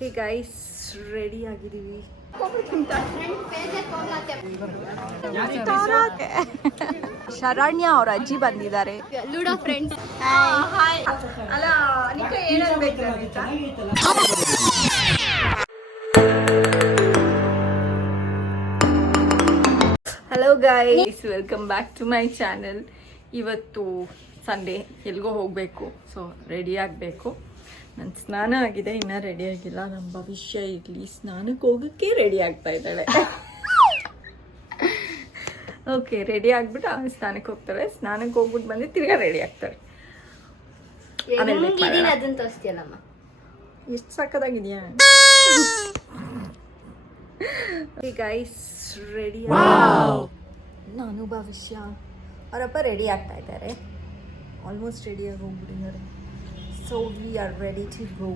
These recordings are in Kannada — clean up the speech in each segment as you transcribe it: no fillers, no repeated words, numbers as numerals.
ಹೇ ಗೈಸ್, ರೆಡಿ ಆಗಿದ್ದೀವಿ. ಶರಣ್ಯ ಅವ್ರ ಅಜ್ಜಿ ಬಂದಿದ್ದಾರೆ. Ludo friends. ಅಲ್ಲ ಅನಿಕಾ ಏನನ್ಬೇಕು? Hello guys, welcome back to my channel. ಇವತ್ತು ಸಂಡೇ, ಎಲ್ಗೋ ಹೋಗಬೇಕು. ಸೊ ರೆಡಿ ಆಗಬೇಕು. ನನ್ನ ಸ್ನಾನ ಆಗಿದೆ, ಇನ್ನೂ ರೆಡಿ ಆಗಿಲ್ಲ. ನಮ್ಮ ಭವಿಷ್ಯ ಇರಲಿ ಸ್ನಾನಕ್ಕೆ ಹೋಗೋಕ್ಕೆ ರೆಡಿ ಆಗ್ತಾ ಇದ್ದಾಳೆ. ಓಕೆ, ರೆಡಿ ಆಗ್ಬಿಟ್ಟು ಆಮೇಲೆ ಸ್ನಾನಕ್ಕೆ ಹೋಗ್ತಾಳೆ. ಸ್ನಾನಕ್ಕೆ ಹೋಗ್ಬಿಟ್ಟು ಬಂದು ತಿರ್ಗಾ ರೆಡಿ ಆಗ್ತಾಳೆ. ಅದನ್ನ ತೋರಿಸ್ತೀಯಲ್ಲಮ್ಮ, ಎಷ್ಟು ಸಕ್ಕದಾಗಿದೆಯಾ? Guys, ready. ನಾನು ಭವಿಷ್ಯ ಅವರಪ್ಪ ರೆಡಿ ಆಗ್ತಾ ಇದ್ದಾರೆ. ಆಲ್ಮೋಸ್ಟ್ ರೆಡಿಯಾಗಿ ಹೋಗ್ಬಿಟ್ಟಿದ್ದಾರೆ. So we are ready to go.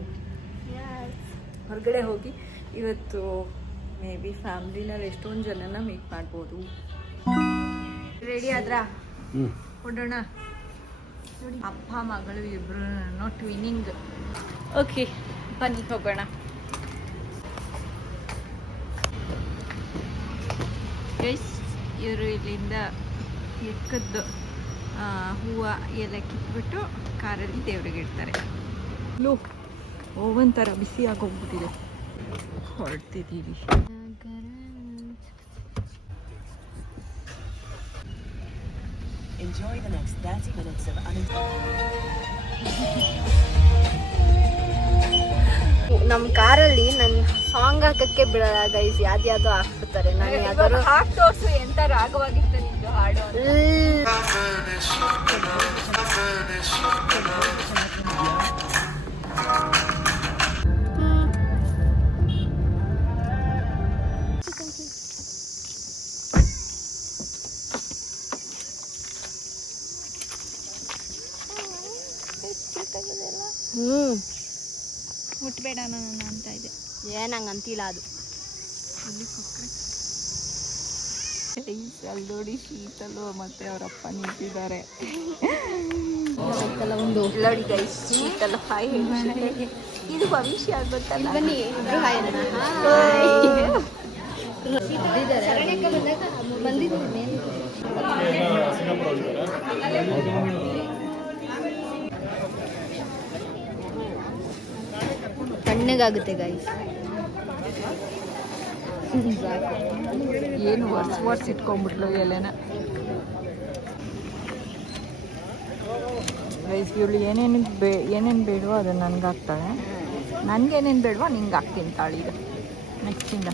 ಹೊರಗಡೆ ಹೋಗಿ ಇವತ್ತು ಮೇ ಬಿ ಫ್ಯಾಮ್ಲಿನಲ್ಲಿ ಎಷ್ಟೊಂದು ಜನನ ಮೀಟ್ ಮಾಡ್ಬೋದು. ರೆಡಿ ಆದ್ರಾ? ಹೊಡೋಣ. ನೋಡಿ, ಅಪ್ಪ ಮಗಳು ಇಬ್ರು ಟ್ವಿನಿಂಗ್. ಓಕೆ, ಬನ್ನಿ ಹೋಗೋಣ. ಗೈಸ್, ಇವರು ಇಲ್ಲಿಂದ ಎಕ್ಕದ್ದು ಹೂವು ಎಲ್ಲ ಕಿತ್ಬಿಟ್ಟು ಕಾರಲ್ಲಿ ದೇವ್ರಿಗೆ ಇಡ್ತಾರೆ. ಓವನ್ ಥರ ಬಿಸಿ ಆಗೋಗ್ಬಿಟ್ಟಿದೆ. ಹೊರಡ್ತಿದ್ದೀವಿ. ನಮ್ಮ ಕಾರಲ್ಲಿ ನನ್ನ ಸಾಂಗ್ ಹಾಕಕ್ಕೆ ಬಿಡಲ್ಲ ಗೈಸ್, ಯಾವ್ದು ಹಾಕ್ಬಿಡ್ತಾರೆ. ನಾನು ಯಾವ್ದಾದ್ರು ಹಾಡು ತೋರಿಸು, ಎಂತ ರಾಗವಾಗಿತ್ತು ನಿಂದು ಹಾಡು. ಮುಟ್ಬೇಡ ನನ್ನ ಅಂತ ಇದೆ. ನಂಗೆ ಅಂತಿಲ್ಲ ಅದು. ಅಲ್ಲಿ ನೋಡಿ, ಶೀತಲು ಮತ್ತೆ ಅವರಪ್ಪ ನಿಂತಿದ್ದಾರೆ. ಒಂದು ನೋಡಿ ಗೈಸ್, ಶೀತಲು ಹಾಯ್. ಇದು ಭವಿಷ್ಯ ಗೊತ್ತಲ್ಲ. ಬನ್ನಿ, ಇಬ್ರು ಹಾಯ್ ತಣ್ಣಗಾಗುತ್ತೆ ಗೈಸ್. ಏನು ವರ್ಷ ಇಟ್ಕೊಂಡ್ಬಿಟ್ಲು ಎಲೆನ. ಗೈಸ್, ಇವಳು ಏನೇನು ಬೇಡವೋ ಅದನ್ನು ನನಗೆ ಹಾಕ್ತಾಳೆ. ನನಗೇನೇನು ಬೇಡವೋ ನಿಂಗೆ ಹಾಕ್ತೀನಿ ತಾಳಿ. ಈಗ ನೆಕ್ಸ್ಟಿಂದ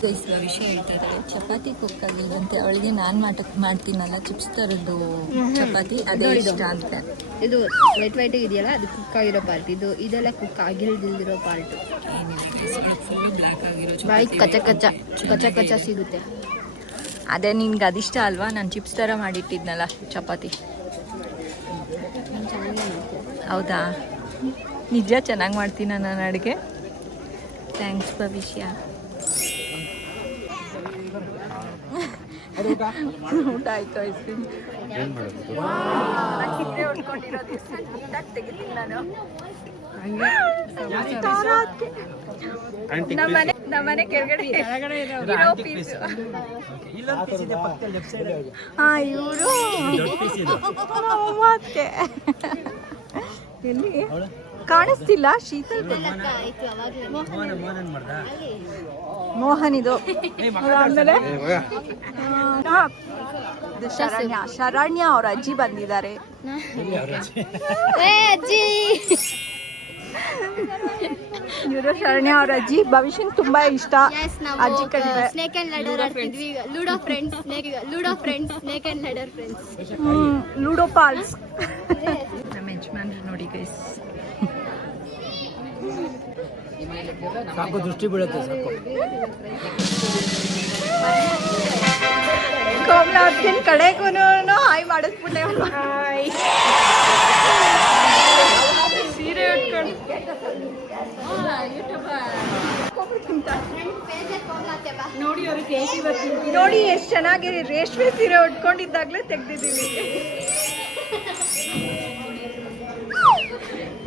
ಗೈಸ್ ವಿಷಯ ಹೇಳ್ತಾ ಇದ್ದಾರೆ. ಚಪಾತಿ ಕುಕ್ ಆಗಿದಂತೆ ಅವಳಿಗೆ ನಾನು ಮಾಡ್ತೀನಲ್ಲ ಚಿಪ್ಸ್ ಥರದ್ದು ಚಪಾತಿ, ಅದೇ ಇಷ್ಟ ಅಂತೆ. ಇದು ವೈಟ್ ಇದೆಯಲ್ಲ, ಅದು ಕುಕ್ ಆಗಿರೋ ಪಾರ್ಟ್. ಇದೆಲ್ಲ ಕುಕ್ ಆಗಿಲ್ದಿರೋ ಪಾರ್ಟ್. ಬಾಯಿ ಕಚ ಸಿಗುತ್ತೆ. ಅದೇ ನಿನ್ಗೆ ಅದಿಷ್ಟ ಅಲ್ವಾ? ನಾನು ಚಿಪ್ಸ್ ಥರ ಮಾಡಿಟ್ಟಿದ್ನಲ್ಲ ಚಪಾತಿ. ಹೌದಾ? ನಿಜ ಚೆನ್ನಾಗಿ ಮಾಡ್ತೀನ ನಾನು ಅಡುಗೆ. ಥ್ಯಾಂಕ್ಸ್ ಭವಿಷ್ಯ. ಊಟ ಆಯ್ತು. ಐಸ್ ಕ್ರೀಮ್ ಉಟ್ಕೊಂಡಿರೋದು ನೀಟಾಗಿ ತೆಗಿತೀನಿ ನಾನು. ನಮ್ಮನೆ ಕೆಳಗಡೆ ಇರೋ ಪೀಸ್. ಇವರು ಮತ್ತೆ ಎಲ್ಲಿ ಕಾಣಿಸ್ತಿಲ್ಲ. ಶೀತಲ್ ಮೋಹನ್ ಇದು. ಆಮೇಲೆ ಶರಣ್ಯ ಅವ್ರ ಅಜ್ಜಿ ಬಂದಿದ್ದಾರೆ. ಇವರು ಶರಣ್ಯ ಅವ್ರ ಅಜ್ಜಿ. ಭವಿಷ್ಯನ್ ತುಂಬಾ ಇಷ್ಟ ಅಜ್ಜಿ ಕಡೆ. ಸ್ನೇಕ್ ಅಂಡ್ ಲ್ಯಾಡರ್ ಆಡ್ತಿದ್ವಿ. Ludo friends, snake and ladder friends. Ludo pals. ನಮ್ಮ ಯಜಮಾನ್ರು ನೋಡಿ ಗೈಸ್. ಸಾಕು, ದೃಷ್ಟಿ ಬೀಳುತ್ತೆ ಸಾಕು. ಕೋಮಲಾವತಿನ ಕಡೆಗೂ ಹಾಯ್ ಮಾಡಿಸ್ಬಿಟ್ಟೆ. ಸೀರೆ ಉಟ್ಕೊಂಡು ನೋಡಿ ಎಷ್ಟು ಚೆನ್ನಾಗಿ ರೇಷ್ಮೆ ಸೀರೆ ಉಟ್ಕೊಂಡಿದ್ದಾಗಲೇ ತೆಗ್ದಿದ್ದೀವಿ.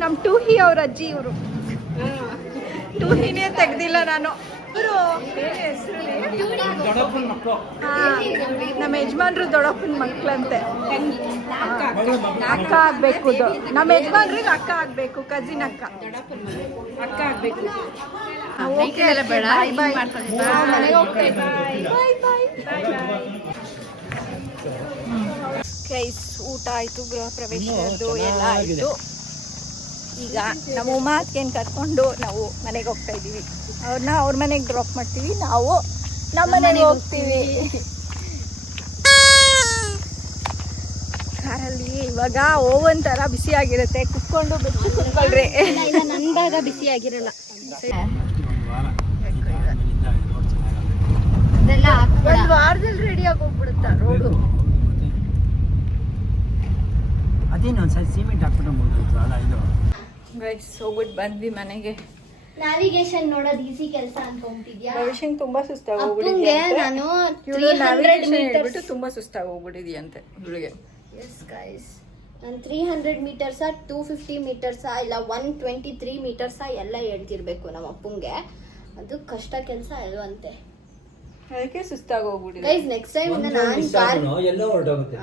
ನಮ್ಮ ಟೂಹಿ ಅವ್ರ ಅಜ್ಜಿ ಇವರು. ಟೂಹಿನೇ ತೆಗ್ದಿಲ್ಲ ನಾನು. ಇವರು ಹೆಸರು ದೊಡ್ಡಪ್ಪನ ಮಕ್ಕಳು. ನಮ್ಮ ಯಜಮಾನ್ರು ದೊಡ್ಡಪ್ಪನ ಮಕ್ಳಂತೆ. ಅಕ್ಕ ಆಗ್ಬೇಕು. ನಮ್ಮ ಯಜಮಾನ್ರಿಗೆ ಅಕ್ಕ ಆಗ್ಬೇಕು, ಕಜಿನ್ ಅಕ್ಕ. ಅಕ್ಕ ಆಗ್ಬೇಕು. ಬಾಯ್ ಬಾಯ್. ಗೈಸ್, ಊಟ ಆಯ್ತು, ಗೃಹ ಪ್ರವೇಶದ್ದು ಎಲ್ಲ ಆಯ್ತು. ಈಗ ನಮ್ಮ ಮಾತ್ಗೇನು ಕರ್ಕೊಂಡು ನಾವು ಮನೆಗೆ ಹೋಗ್ತಾ ಇದ್ದೀವಿ. ಅವ್ರನ್ನ ಅವ್ರ ಮನೆಗೆ ಡ್ರಾಪ್ ಮಾಡ್ತೀವಿ, ನಾವು ನಮ್ಮ ಮನೆಗೆ ಹೋಗ್ತೀವಿ. ಕಾರಲ್ಲಿ ಇವಾಗ ಓವನ್ ಥರ ಬಿಸಿಯಾಗಿರುತ್ತೆ, ಕುತ್ಕೊಂಡು ಬೆಚ್ಚು ಕುತ್ಕೊಳ್ರಿ. ನನ್ನ ಭಾಗ ಬಿಸಿ ಆಗಿರಲ್ಲ. ಅದೆಲ್ಲ ಒಂದು ವಾರದಲ್ಲಿ ರೆಡಿಯಾಗಿ ಹೋಗ್ಬಿಡುತ್ತಾ ರೋಡು. ಅದೇನು ಒಂದು ಸೈಡ್ ಸಿಮೆಂಟ್ ಹಾಕ್ಬಿಟ್ಟು ಅಲ್ಲ ಇದು. ಗೈಸ್, ಹೋಗ್ಬಿಟ್ಟು ಬಂದ್ವಿ ಮನೆಗೆ. ನ್ಯಾವಿಗೇಷನ್ ನೋಡೋದು ಈಸಿ ಕೆಲಸ ಅನ್ಕೊಂತಿದ್ಯಾ? ಭವಿಷ್ಯಂಗೆ ತುಂಬಾ ಸುಸ್ತಾಗಿ ಅಪ್ಪಂಗೆ ಹೋಗ್ಬಿಟ್ಟಿದ್ಯಂತೆ. ನಾನು ಇವಳು 300 navigation meters ಹೇಳ್ಬಿಟ್ಟು ತುಂಬಾ ಸುಸ್ತಾಗಿ ಹೋಗ್ಬಿಟ್ಟಿದ್ಯಂತೆ ಇವಳಿಗೆ. ಎಸ್ ಗೈಸ್, ನಾನು 300 ಮೀಟರ್ಸ 250 ಮೀಟರ್ಸ ಇಲ್ಲ 123 ಮೀಟರ್ಸ ಎಲ್ಲ ಹೇಳ್ತಿರ್ಬೇಕು ನಮ್ಮ ಅಪ್ಪಂಗೆ. ಅದು ಕಷ್ಟ ಕೆಲಸ ಅಲ್ವಂತೆ. ಅದಕ್ಕೆ ಸುಸ್ತಾಗಿ ಹೋಗ್ಬಿಟ್ಟಿದೆ. ಗೈಸ್, ನೆಕ್ಸ್ಟ್ ಟೈಮ್ ಇಂದ ನಾನು ಕಾರ್ ಎಲ್ಲೋ ಹೊರಟೋಗುತ್ತೆ.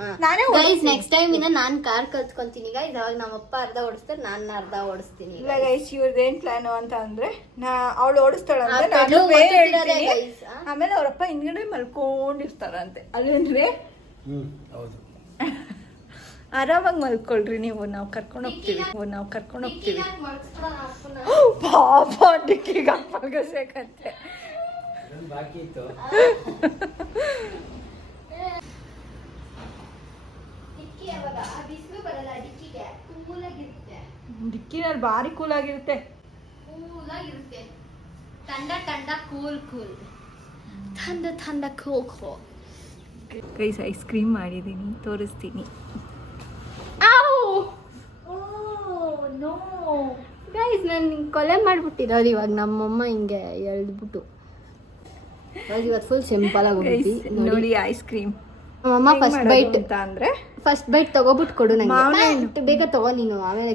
ಗೈಸ್ ನೆಕ್ಸ್ಟ್ ಟೈಮ್ ಇಂದ ನಾನು ಕಾರ್ ಕಲ್ತ್ಕೊಂತೀನಿ ಗೈಸ್. ಅವಾಗ ನಮ್ಮ ಅಪ್ಪ ಅರ್ಧ ಓಡಿಸ್ತಾರೆ, ನಾನು ಅರ್ಧ ಓಡಿಸ್ತೀನಿ. ಇಲ್ಲ ಗೈಸ್, ಇವ್ರದ್ದೇನ್ ಪ್ಲಾನ್ ಅಂತ ಅಂದ್ರೆ, ಅವಳು ಓಡಿಸ್ತಾಳಂತೆ, ಆ ನಾನು ಪೆಡ್ಲು ಬೇರೆ ಓಡಿಸ್ತಿದ್ದಾರೆ ಹೇಳ್ತೀನಿ. guys. ಆಮೇಲೆ ಅವ್ರಪ್ಪ ಹಿಂದ್ಗಡೆ ಮಲ್ಕೊಂಡಿರ್ತಾರಂತೆ. ಅಲ್ಲೇನ್ರಿ ಹೌದು. ಆರಾಮಾಗಿ ಮಲ್ಕೊಳ್ರಿ ನೀವು, ನಾವು ಕರ್ಕೊಂಡು ಹೋಗ್ತೀವಿ. ಪಾಪ ಡಿಕ್ಕಿಗೆ ಮಲ್ಗಸೇಕಂತೆ. ಬಾಕಿ ಇತ್ತು. ಡಿಕ್ಕಿನಲ್ಲಿ ಭಾರಿ ಕೂಲ್ ಆಗಿರುತ್ತೆ. ಗೈಸ್, ಐಸ್ ಕ್ರೀಮ್ ಮಾಡಿದ್ದೀನಿ, ತೋರಿಸ್ತೀನಿ. ಗೈಸ್, ನಾನು ಕೊಲೆ ಮಾಡ್ಬಿಟ್ಟಿರೋದು ಇವಾಗ. ನಮ್ಮಮ್ಮ ಹಿಂಗೆ ಎಳ್ದ್ಬಿಟ್ಟು ಇವತ್ತು ಫುಲ್ ಸಿಂಪಲ್ ಆಗಿ ನೋಡಿ ಐಸ್ ಕ್ರೀಮ್. ನಮ್ಮಮ್ಮ ಫಸ್ಟ್ ಬೈಟ್ ತಗೋಬಿಟ್ಟು ಕೊಡು ಮಾವ್ನ ನಂಗೆ. ಬೇಗ ತಗೋ ನೀನು, ಆಮೇಲೆ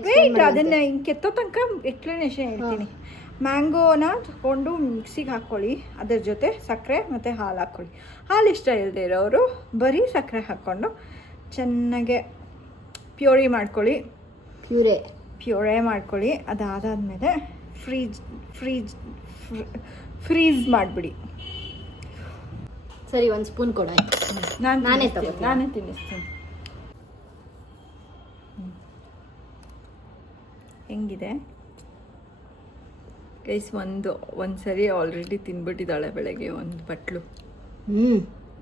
ಅದನ್ನ ಹಿಂಗೆ ಕೆತ್ತೋ ತನಕ ಎಕ್ಸ್ಪ್ಲನೇಷನ್ ಹೇಳ್ತೀನಿ. ಮ್ಯಾಂಗೋನ ತಗೊಂಡು ಮಿಕ್ಸಿಗೆ ಹಾಕ್ಕೊಳ್ಳಿ, ಅದ್ರ ಜೊತೆ ಸಕ್ಕರೆ ಮತ್ತು ಹಾಲು ಹಾಕ್ಕೊಳ್ಳಿ. ಹಾಲು ಇಷ್ಟ ಇಲ್ಲದೆ ಇರೋರು ಬರೀ ಸಕ್ಕರೆ ಹಾಕ್ಕೊಂಡು ಚೆನ್ನಾಗೆ ಪ್ಯೂರಿ ಮಾಡ್ಕೊಳ್ಳಿ. ಪ್ಯೂರೇ ಮಾಡ್ಕೊಳ್ಳಿ. ಅದಾದಮೇಲೆ ಫ್ರೀಜ್ ಮಾಡಿಬಿಡಿ. ಸರಿ, ಒಂದು ಸ್ಪೂನ್ ಕೊಡ. ನಾನೇ ತಿನ್ನಿಸ್ತೀನಿ. ಹೆಂಗಿದೆ ಗೈಸ್? ಒಂದು ಸರಿ ಆಲ್ರೆಡಿ ತಿನ್ಬಿಟ್ಟಿದ್ದಾಳೆ ಬೆಳಗ್ಗೆ ಒಂದು ಬಟ್ಲು.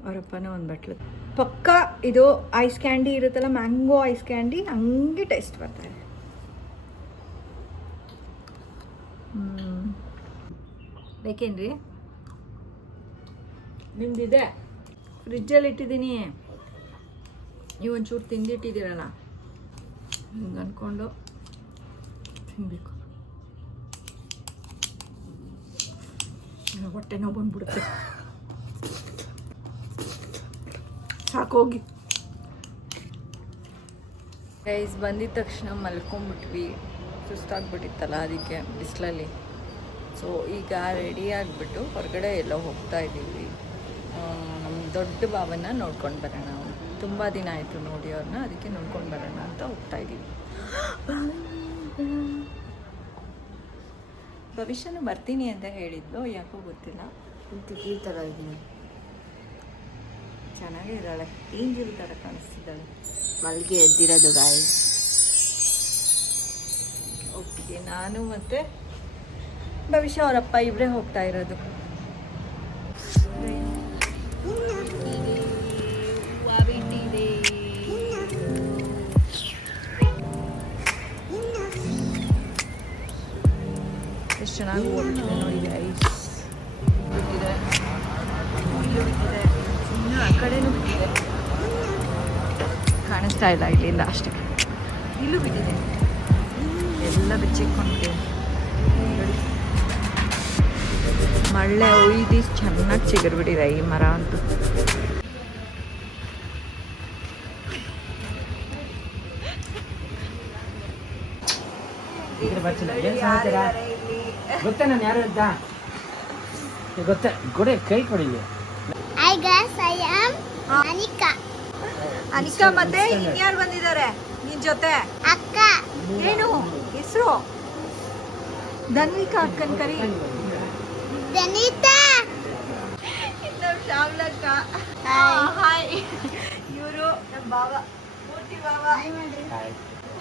ಅವರಪ್ಪನ ಒಂದು ಬಟ್ಲು. ಪಕ್ಕ ಇದು ಐಸ್ ಕ್ಯಾಂಡಿ ಇರುತ್ತಲ್ಲ, ಮ್ಯಾಂಗೋ ಐಸ್ ಕ್ಯಾಂಡಿ, ಹಂಗೆ ಟೇಸ್ಟ್ ಬರ್ತಾರೆ. ಬೇಕೇನ್ರಿ? ನಿಮ್ದಿದೆ, ಫ್ರಿಜ್ಜಲ್ಲಿ ಇಟ್ಟಿದ್ದೀನಿ. ನೀವು ಒಂಚೂರು ತಿಂದಿಟ್ಟಿದ್ದೀರಲ್ಲ, ಹಿಂಗೆ ಅಂದ್ಕೊಂಡು ತಿನ್ನಬೇಕು. ಹೊಟ್ಟೆ ನೋವು ಬಂದ್ಬಿಡುತ್ತೆ. ಸಾಕೋಗಿ. ಗೈಸ್, ಬಂದಿದ ತಕ್ಷಣ ಮಲ್ಕೊಂಡ್ಬಿಟ್ವಿ, ಸುಸ್ತಾಗ್ಬಿಟ್ಟಿತ್ತಲ್ಲ ಅದಕ್ಕೆ ಬಿಸಿಲಲ್ಲಿ. ಸೊ ಈಗ ರೆಡಿ ಆಗಿಬಿಟ್ಟು ಹೊರಗಡೆ ಎಲ್ಲೋ ಹೋಗ್ತಾ ಇದ್ದೀವಿ. ನಮ್ಮ ದೊಡ್ಡ ಭಾವನ ನೋಡ್ಕೊಂಡು ಬರೋಣ. ತುಂಬ ದಿನ ಆಯಿತು ನೋಡಿ ಅವ್ರನ್ನ, ಅದಕ್ಕೆ ನೋಡ್ಕೊಂಡು ಬರೋಣ ಅಂತ ಹೋಗ್ತಾ ಇದ್ದೀವಿ. ಭವಿಷ್ಯನೂ ಬರ್ತೀನಿ ಅಂತ ಹೇಳಿದ್ಲು, ಯಾಕೋ ಗೊತ್ತಿಲ್ಲ. ಈ ಥರ ಇದ್ದೀನಿ, ಚೆನ್ನಾಗೇ ಇದ್ದಾಳೆ, ಏಂಜಲ್ ಥರ ಕಾಣಿಸ್ತಿದ್ದಾಳೆ. ಮಲ್ಗೆ ಎದ್ದಿರೋದು ಗಾಯ್ಸ್. ಓಕೆ, ನಾನು ಮತ್ತು ಭವಿಷ್ಯ ಅವರಪ್ಪ ಇಬ್ಬರೇ ಹೋಗ್ತಾ ಇರೋದು. ಎಷ್ಟು ಚೆನ್ನಾಗಿ ಹೋಗ್ತಿದೆ ನೋಡಿ ಗೈಸ್. ಬಿಟ್ಟಿದೆ, ಇಲ್ಲೂ ಬಿಟ್ಟಿದೆ, ಇನ್ನು ಆ ಕಡೆನೂ ಬಿಟ್ಟಿದೆ. ಕಾಣಿಸ್ತಾ ಇಲ್ಲ, ಇಲ್ಲಿಂದ ಅಷ್ಟೇ. ಇಲ್ಲೂ ಬಿಟ್ಟಿದೆ, ಎಲ್ಲ ಬಿಚ್ಚಿಟ್ಕೊಂಡಿದೆ. ಮಳ್ಳೆ ಒಯ್ದು ಚೆನ್ನಾಗಿ ಚಿಗುರ್ಬಿಟ್ಟಿದೆ ಈ ಮರ ಅಂತೂ. ಬರ್ತಿಲ್ಲ. ಏನು ಸಮಾಚಾರ? ಗೊತ್ತಾ ನಾನು ಯಾರು ಅಂತ ಗೊತ್ತಾ ಕೊಡಿ ಕೈ ಕೊಡಿಲಿ Hi guys, I am Anika. Anika ಮತ್ತೆ ಇನ್ಯಾರು ಬಂದಿದ್ದಾರೆ ನಿನ್ ಜೊತೆ? ಅಕ್ಕ. ಏನು ಹೆಸರು? ಧನ್ವಿಕಾ ಅಕ್ಕನ್ ಕರಿ. ದನಿತಾ. ನಮ್ಮ ಶ್ಯಾಮ್ಲಕ್ಕ. ಹಾಯ್. ಇವರು ನಮ್ಮ ಬಾವ, ಮೂರ್ತಿ ಬಾವ.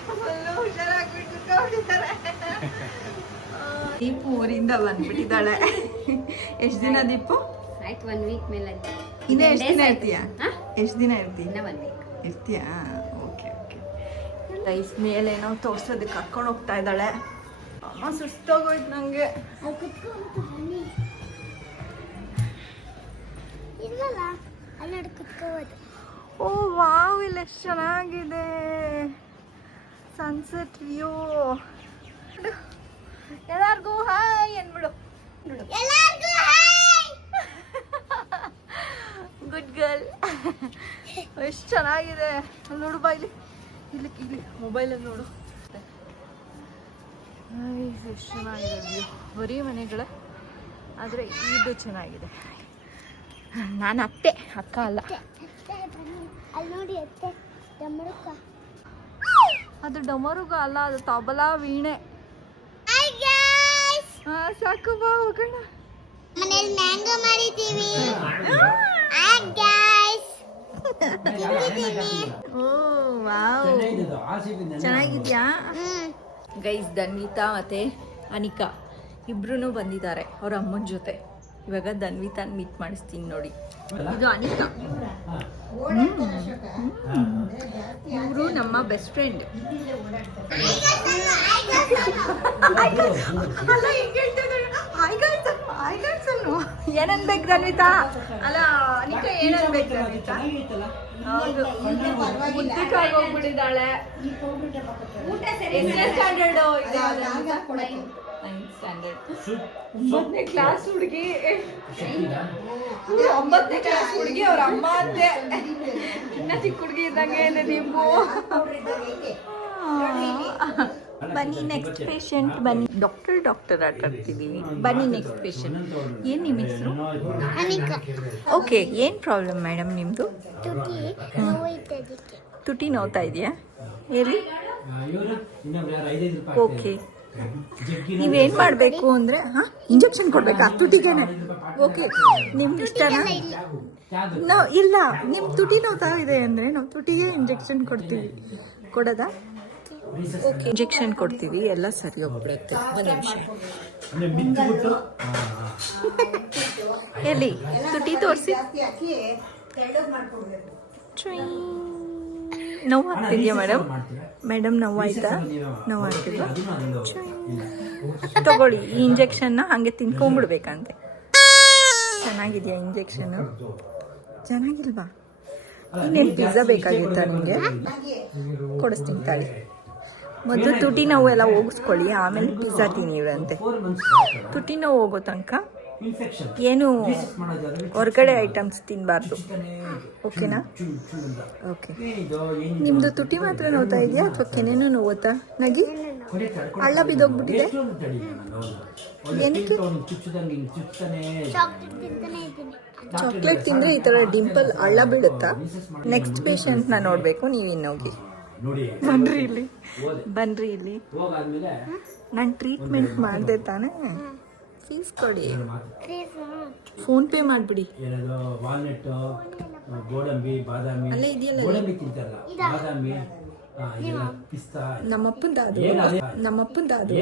ಫುಲ್ಲು ಹುಷಾರಾಗಿ ಕುತ್ಕೊಂಡಿದ್ದಾರೆ. ದೀಪು ಊರಿಂದ ಬಂದ್ಬಿಟ್ಟಿದ್ದಾಳೆ. ಎಷ್ಟು ದಿನ ದೀಪು? ಆಯ್ತು 1 ವೀಕ್ ಮೇಲೆ ಇನ್ನ ಎಷ್ಟು ದಿನ ಇರ್ತೀಯಾ? ಎಷ್ಟು ದಿನ ಇರ್ತೀಯ? ಇನ್ನ 1 ವೀಕ್ ಇರ್ತೀಯಾ? Okay okay. ಲೈಫ್ ಮೇಲೇನೋ ತೋರ್ಸೋದಕ್ಕೆ ಕರ್ಕೊಂಡು ಹೋಗ್ತಾ ಇದ್ದಾಳೆ. ಅಮ್ಮ ಸುಸ್ತೋಗೋಯ್ತು ನನಗೆ. ಇಲ್ಲಲ್ಲ ಅಲ್ಲಿ ಕುತ್ಕೋಬೋದು. ಓ ವಾವ್, ಇಲ್ಲಿ ಎಷ್ಟು ಚೆನ್ನಾಗಿದೆ ಸನ್ಸೆಟ್ ವ್ಯೂ. ಎಲ್ಲಾರ್ಗೂ ಹಾಯ್ ಅಂದ್ಬಿಡು. ಎಲ್ಲರಿಗೂ ಹಾಯ್. Good girl. ಎಷ್ಟು ಚೆನ್ನಾಗಿದೆ ಅಲ್ಲಿ ನೋಡು ಬಾ, ಇಲ್ಲಿ ಇಲ್ಲಿ ಇಲ್ಲಿ ಮೊಬೈಲಲ್ಲಿ ನೋಡು. ಎಷ್ಟು ಚೆನ್ನಾಗಿದೆ ವ್ಯೂ. ಬರೀ ಮನೆಗಳ, ಆದರೆ ಇದು ಚೆನ್ನಾಗಿದೆ. ನಾನು ಅತ್ತೆ, ಅಕ್ಕ ಅಲ್ಲ. ಅಲ್ಲಿ ನೋಡಿ ಅತ್ತೆ ಡಮರುಕ. ಅದು ಡಮರುಗ ಅಲ್ಲ, ಅದು ತಬಲಾ ವೀಣೆ. Hi guys. ಸಾಕು ಬಾ ಹೋಗೋಣ. ಮನೆಯಲ್ಲಿ ಮ್ಯಾಂಗೋ ಮಾಡಿದ್ದೀವಿ. Hi guys. ಓ ವಾವ್, ಚೆನ್ನಾಗಿದ್ಯಾ ಗೈಸ್? ಧನ್ವಿತಾ ಮತ್ತೆ ಅನಿಕಾ ಇಬ್ರು ಬಂದಿದ್ದಾರೆ ಅವ್ರ ಅಮ್ಮನ ಜೊತೆ. ಇವಾಗ ಧನ್ವಿತಾನ್ ಮೀಟ್ ಮಾಡಿಸ್ತೀನಿ ನೋಡಿ. ಇದು ಅನಿಕಾ, ಇವರು ನಮ್ಮ ಬೆಸ್ಟ್ ಫ್ರೆಂಡ್. ಏನನ್ಬೇಕು ಧನ್ವಿತಾ? ಅಲ್ಲ ಅನಿಕಾ ಏನನ್ಬೇಕು ಧನ್ವಿತಾ? ಹೌದು, ಮುದ್ದಕ್ಕಾಗಿ ಹೋಗ್ಬಿಟ್ಟಿದ್ದಾಳೆ. ಎಷ್ಟನೇ ಸ್ಟ್ಯಾಂಡರ್ಡ್? 9th standard. 9ನೇ ಕ್ಲಾಸ್ ಹುಡುಗಿ. 9ನೇ ಕ್ಲಾಸ್ ಹುಡುಗಿ ಅವ್ರ ಅಮ್ಮ ಅಂತೆ. ಇನ್ನ ಚಿಕ್ಕ ಹುಡುಗಿ ಇದ್ದಂಗೆ ಇದೆ ನೀವು. ಬನ್ನಿ ನೆಕ್ಸ್ಟ್ ಪೇಷಂಟ್. ಬನ್ನಿ ಡಾಕ್ಟರ್ ಆಟ ಆಡ್ತಿದ್ದೀವಿ. ಬನ್ನಿ ನೆಕ್ಸ್ಟ್ ಪೇಷಂಟ್. ಏನು ನಿಮ್ಮ ಹೆಸರು? ಅನಿಕಾ. ಓಕೆ, ಏನು ಪ್ರಾಬ್ಲಮ್ ಮೇಡಮ್ ನಿಮ್ಮದು? ತುಟಿ ನೋಯ್ತಾ ಇದಕ್ಕೆ. ತುಟಿ ನೋವ್ತಾ ಇದೆಯಾ? ಹೇಳಿ. ಓಕೆ, ನೀವೇನು ಮಾಡಬೇಕು ಅಂದರೆ ಇಂಜೆಕ್ಷನ್ ಕೊಡಬೇಕಾ ತುಟಿಗೇನೆ? ಓಕೆ, ನಿಮ್ಗೆ ಇಷ್ಟನಾ? ಇಲ್ಲ, ನಿಮ್ಮ ತುಟಿ ನೋವ್ತಾ ಇದೆ ಅಂದರೆ ನಾವು ತುಟಿಗೆ ಇಂಜೆಕ್ಷನ್ ಕೊಡ್ತೀವಿ. ಕೊಡೋದಾ? ಓಕೆ, ಇಂಜೆಕ್ಷನ್ ಕೊಡ್ತೀವಿ, ಎಲ್ಲ ಸರಿ ಹೋಗ್ಬಿಡುತ್ತೆ. ಒಂದು ನಿಮಿಷ. ಎಲ್ಲಿ ತುಟಿ ತೋರಿಸಿ. ನೋವು ಆಗ್ತಿದ್ಯಾ ಮೇಡಮ್? ಮೇಡಮ್ ನೋವು ಆಯ್ತಾ? ನೋವು ಆಗ್ತಿದ್ವಾ? ತಗೊಳ್ಳಿ ಈ ಇಂಜೆಕ್ಷನ್ನ ಹಾಗೆ ತಿನ್ಕೊಂಡ್ಬಿಡ್ಬೇಕಂತೆ. ಚೆನ್ನಾಗಿದೆಯಾ ಇಂಜೆಕ್ಷನ್ನು? ಚೆನ್ನಾಗಿಲ್ವಾ? ಇನ್ನೇನು ಪಿಜ್ಜಾ ಬೇಕಾಗಿತ್ತಾ ನಿಮಗೆ? ಕೊಡಿಸ್ತೀನಿ ತಾಳಿ. ಮೊದಲು ತುಟಿ ನೋವು ಎಲ್ಲ ಹೋಗಿಸ್ಕೊಳ್ಳಿ, ಆಮೇಲೆ ಪಿಜ್ಜಾ ತಿನ್ನಿರಂತೆ. ತುಟಿ ನೋವು ಹೋಗೋ ತನಕ ಏನು ಹೊರಗಡೆ ಐಟಮ್ಸ್ ತಿನ್ನಬಾರ್ದು. ಓಕೆನಾ? ಓಕೆ. ನಿಮ್ಮದು ತುಟಿ ಮಾತ್ರ ನೋವ್ತಾ ಇದೆಯಾ ಅಥವಾ ಕೆನೆನೂ ನೋವುತ್ತಾ? ನಗಿ, ಹಳ್ಳ ಬಿದ್ದೋಗ್ಬಿಟ್ಟಿದೆ. ಏನಕ್ಕೆ? ಚಾಕ್ಲೇಟ್ ತಿಂದರೆ ಈ ಥರ ಡಿಂಪಲ್ ಹಳ್ಳ ಬೀಳುತ್ತಾ? ನೆಕ್ಸ್ಟ್ ಪೇಷಂಟ್ನ ನೋಡಬೇಕು, ನೀವು ಇನ್ನೋಗಿ. ಬನ್ರಿ ಇಲ್ಲಿ, ಬನ್ರಿ ಇಲ್ಲಿ. ನಾನು ಟ್ರೀಟ್ಮೆಂಟ್ ಮಾಡಿದೆ ತಾನೇ? ಫೀಸ್ ಕೊಡಿ, ಫೋನ್ ಪೇ ಮಾಡಿಬಿಡಿ. ಗೋಡಂಬಿ ಬಾದಾಮಿ, ಅಲ್ಲೇ ಇದೆಯಲ್ಲ, ಗೋಡಂಬಿ ತಿಂತಾರಲ್ಲ, ಬಾದಾಮಿ, ನಮ್ಮಪ್ಪಂದ ಅದು, ನಮ್ಮಪ್ಪಂದ ಅದು.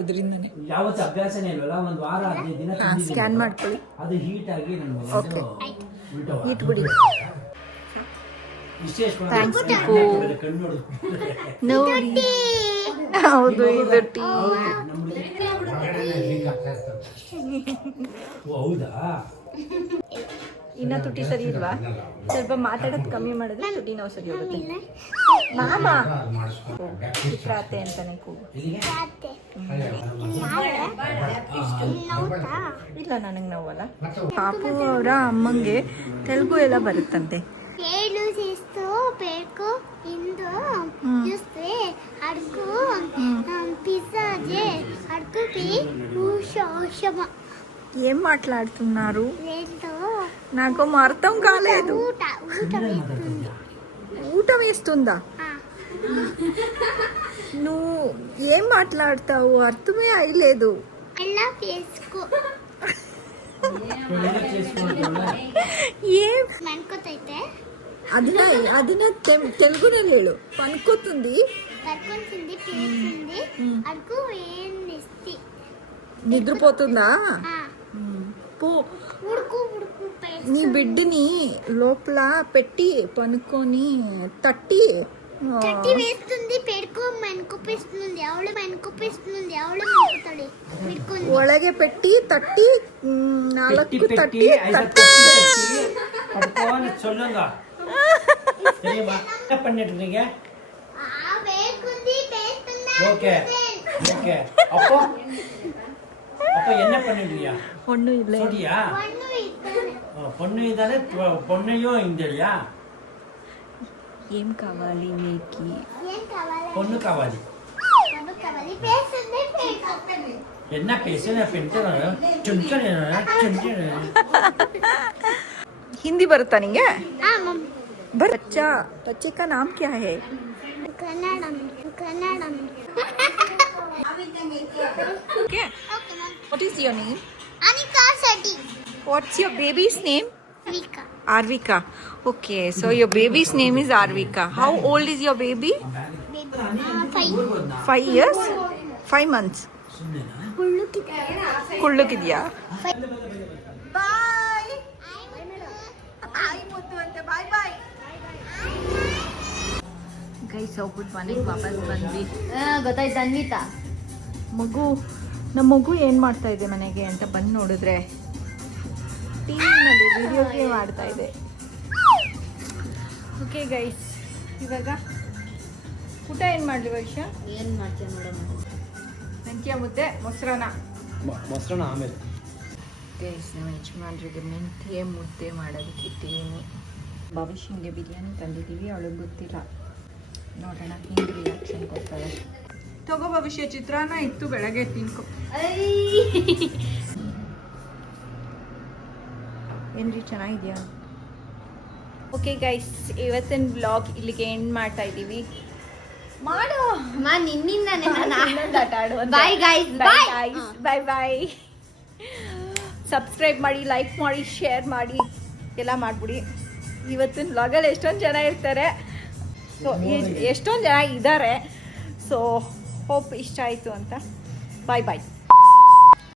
ಅದರಿಂದನೇ ಯಾವತ್ತು ಅಭ್ಯಾಸನೇ ಇಲ್ವಲ್ಲ, ಒಂದು ವಾರ 15 ದಿನ ಸ್ಕ್ಯಾನ್ ಮಾಡ್ಕೊಳ್ಳಿ. ಅದು ಹೀಟ್ ಆಗಿ ಓಕೆ, ಇಟ್ಬಿಡಿ. ಥ್ಯಾಂಕ್ಸ್ ನೋಡಿ. ಹೌದು, ಇದು ಟೀ. ಹೌದಾ? ಇನ್ನ ತುಟಿ ಸರಿ ಇಲ್ವಾ? ಸ್ವಲ್ಪ ಮಾತಾಡೋದು ಕಮ್ಮಿ ಮಾಡಿದ್ರೆ ತುಟಿ ನೋವು ಸರಿ ಹೋಗುತ್ತೆ. ಮಾಮ ಚಿತ್ರಾತೆ ಅಂತಾನೆ ಕೂಗು. ಇಲ್ಲ, ನನಗೆ ನೋವಲ್ಲ. ಪಾಪು ಅವರ ಅಮ್ಮಂಗೆ ತೆಲುಗು ಎಲ್ಲ ಬರುತ್ತಂತೆ. ಏಳು ಶಿಸ್ತು ಬೇಕು ಇಂದು ಜ್ಯೂಸ್ಗೆ ಅಡ್ಕು ಪಿಜ್ಜಾಗೆ ఏం మాట్లాడుతున్నారు? నాకు అర్థం కాలేదు. ఊట వేస్తుందా? నువ్వు ఏం మాట్లాడతావు? అర్థమే అయ్యలేదు. ఏం అది నా తెలుగునే లేడు. పనుకోతుంది, నిద్రపోతుందా? పో, నీ బిడ్డని లోపల పెట్టి పనుకొని తట్టి వేస్తుంది. ಒಳಗೆ ಪೆಟ್ಟಿ ತಟ್ಟಿ 4 ತಟ್ಟಿ சொல்லுங்க தெரியுமா என்ன பண்ணிட்டு இருக்கீங்க? ஓகே ஓகே அப்போ என்ன பண்ணிட்டீங்க? ஒண்ணு இல்ல. சொல்லியா? பொண்ணு ఇదానే பொண்ணையோ ఇందలియా? ఏం కావాలి నీకి? பொண்ணு కావాలి. என்ன பேசுன பெண்ಣ हिंदी बरता नहीं है? बच्चा, बच्चे का नाम क्या है? Okay. What is your name? Anika Seti. What's your baby's name? Vika. Arvika. Okay, so your baby's name is Arvika. How old is your baby? 5 years? 5 months. ಕುಳ್ಳುಕಿದ್ಯಾ? ಬಾಯ್. ಆಯ್ ಮುತ್ತು ಅಂತೆ. ಬಾಯ್ ಬಾಯ್. ಗೈಸ್ ಹೋಗ್ಬಿಟ್ಟು ಮನೆಗೆ ವಾಪಸ್ ಬಂದ್ವಿ. ಗೊತ್ತಾಯ್ತು ಅನ್ವಿತಾ. ನಮ್ಮ ಮಗು ಏನು ಮಾಡ್ತಾ ಇದೆ ಮನೆಗೆ ಅಂತ ಬಂದು ನೋಡಿದ್ರೆ ಟಿವಿನಲ್ಲಿ ವಿಡಿಯೋ ಗೇಮ್ ಆಡ್ತಾ ಇದೆ. ಓಕೆ ಗೈಸ್, ಇವಾಗ ಊಟ ಏನು ಮಾಡಲಿ ಭವಿಷ್ಯ? ಏನು ಮಾಡ್ತೀಯ ನೋಡೋಣ. ಮೆಂತ್ಯ ಮುದ್ದೆ, ಮೊಸರನ್ನ ಆಮೇಲೆ. ಗೈಸ್, ನಮ್ಮ ಯಜಮಾನ್ರಿಗೆ ಮೆಂತ್ಯ ಮುದ್ದೆ ಮಾಡೋದಕ್ಕೆ ಇಟ್ಟಿದ್ದೀನಿ. ಭವಿಷ್ಯಂಗೆ ಬಿರಿಯಾನಿ ತಂದಿದ್ದೀವಿ, ಅವಳಿಗೆ ಗೊತ್ತಿಲ್ಲ. ನೋಡೋಣ ಹಿಂಗೆ ರಿಯಾಕ್ಷನ್ ಕೊಡ್ತಾಳೆ. ತಗೋ ಭವಿಷ್ಯ, ಚಿತ್ರಾನ್ನ ಇತ್ತು ಬೆಳಗ್ಗೆ ತಿನ್ಕೊ. ಏನ್ರಿ ಚೆನ್ನಾಗಿದೆಯಾ? ಓಕೆ ಗೈಸ್, ಇವತ್ತಿನ ವ್ಲಾಗ್ ಇಲ್ಲಿಗೆ ಎಂಡ್ ಮಾಡ್ತಾ ಇದ್ದೀವಿ. ಮಾಡು ನಿನ್ನಿಂದಾನೆ ಆಟ ಆಡುವ. Bye guys. Bye bye. Subscribe ಮಾಡಿ, ಲೈಕ್ ಮಾಡಿ, ಶೇರ್ ಮಾಡಿ, ಎಲ್ಲ ಮಾಡಿಬಿಡಿ. ಇವತ್ತಿನ ವ್ಲಾಗಲ್ಲಿ ಎಷ್ಟೊಂದು ಜನ ಇರ್ತಾರೆ, ಸೊ ಎಷ್ಟೊಂದು ಜನ ಇದ್ದಾರೆ. ಸೊ ಹೋಪ್ ಇಷ್ಟ ಆಯಿತು ಅಂತ. ಬಾಯ್ ಬಾಯ್.